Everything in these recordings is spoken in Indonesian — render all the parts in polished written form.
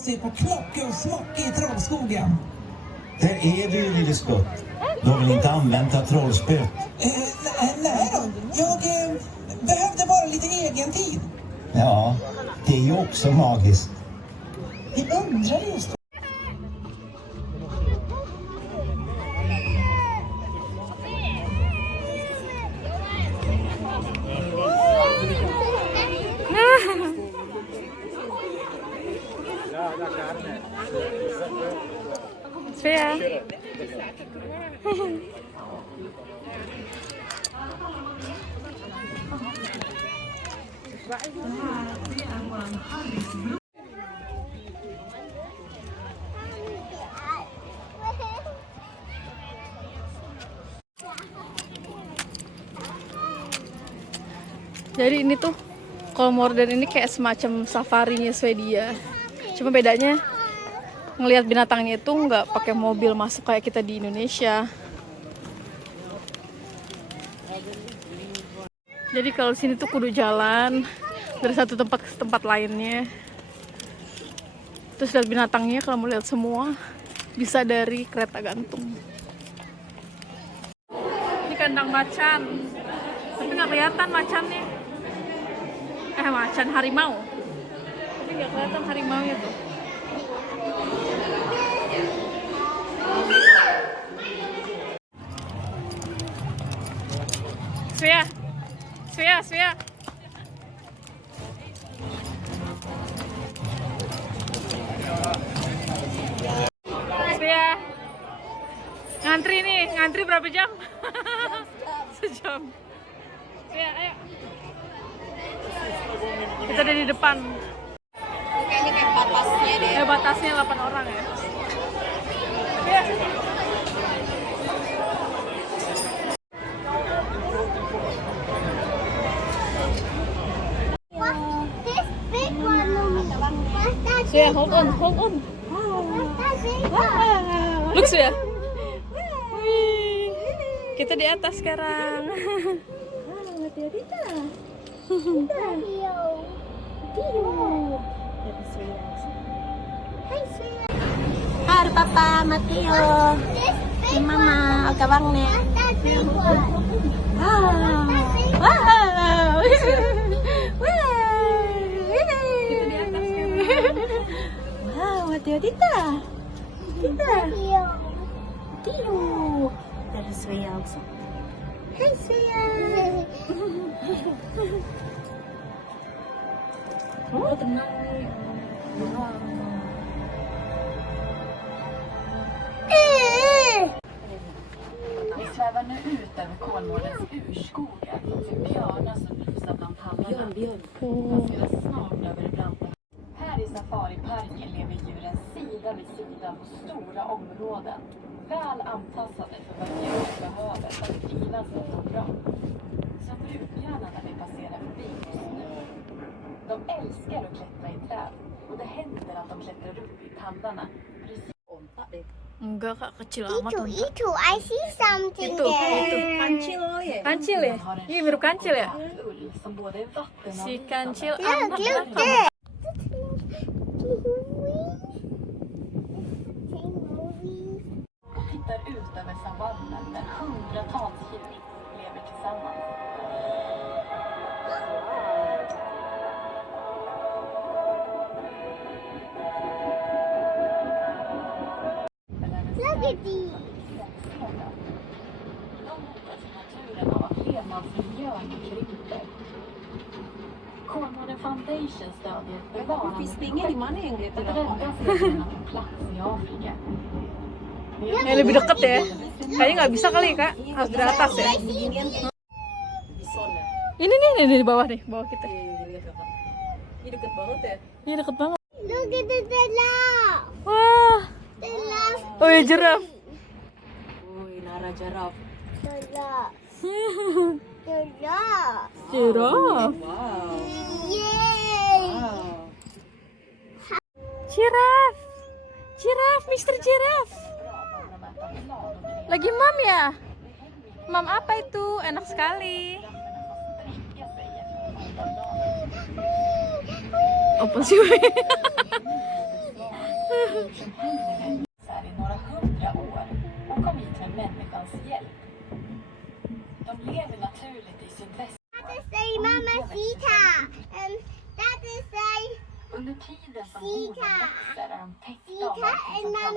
Se på klockor och smockor i trollskogen. Där är du ju, lille skott. Du har väl inte använt av trollspöt? Nej då, jag behövde bara lite egen tid. Ja, det är ju också magiskt. Jag undrar just. Svea. Jadi ini tuh Kolmården ini kayak semacam safarinya Swedia. Cuma bedanya ngelihat binatangnya itu nggak pakai mobil masuk kayak kita di Indonesia. Jadi kalau sini tuh kudu jalan dari satu tempat ke tempat lainnya. Terus lihat binatangnya, kalau mau lihat semua bisa dari kereta gantung. Ini kandang macan, tapi nggak kelihatan macannya. Macan harimau. Tapi nggak kelihatan harimaunya tuh. Svea, Svea, Svea. Svea. Ngantri nih, ngantri berapa jam? Sejam. Svea, ayo. Kita ada di depan. Kayaknya kayak batasnya deh. Batasnya 8 orang ya. Svea. Svea, hold on, hold on. Look, Svea. Kita di atas sekarang. Hai papa, Mateo. Ini mama, kabangnya. Wow. Wow, Mateo, Tita. Tita. Tio. Dari Svea också. Hej Svea. Oh, tenang nih. Vi svävar nu ut över Kolmårdens urskogar till björnar som rusar bland tallarna. Passerar snart över det branta. Här i safariparken lever djuren sida vid sida på stora områden. Väl anpassade för vad djuren behöver för att trivas och må bra. Som brukbjörnarna när vi passerar förbi just nu. De älskar att klättra i träd och det händer att de klättrar upp i tallarna. Precis. Enggak kak, kecil amat. Itu, I see something there. Kancil ya? Kancil ya? Iya mirip kancil ya? Si kancil anak apa? Och tittar ut över savannen där hundratals djur lever tillsammans. Look at these. Naturen av att levnadsmiljön krymper. Kolmården Foundation stödjer bevarandeprojekt att rädda stenarna på plats i Afrika. Yang lebih deket ya? Kayaknya nggak bisa kali kak, harus di atas ya. Ini nih di bawah nih, bawah kita. Ini deket banget ya? Iya deket banget. Look at the giraffe. Wah. The last. Oh ya jerap. Wih, Nara jaraf. Giraffe. Giraffe. Jerap. Wow. Yay. Wow. Jiraf. Jiraf, Mister Jiraf. Lagi mam ya? Mam apa itu? Enak sekali. Apa sih? djur som hängde där i några 100 år och kom hit med människans hjälp. De lever naturligt i sydväst. That is say Mama Sita. That is say Under tiden som hornen växer är de täckta av Sita någonting and som Mama.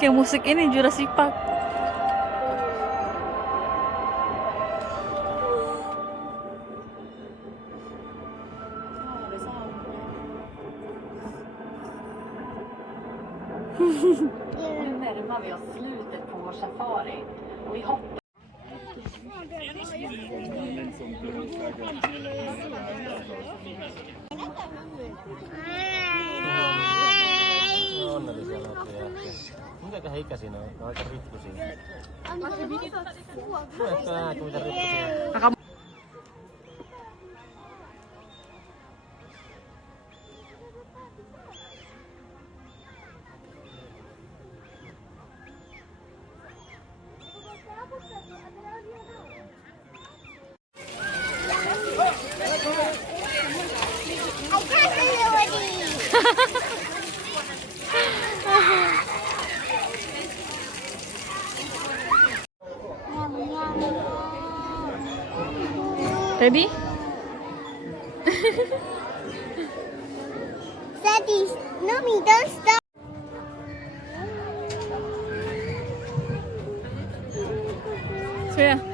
Kayak musik ini Jurassic Park. Nu närmar vi oss slutet på vår safari och vi hoppas. Mitäköhän ikäisiä ne on? Ne on aika rikkuisia. Tuetko nähdä, mitä rikkuisia? I can't already. Ready? Daddy, Mommy, don't stop. Swedia.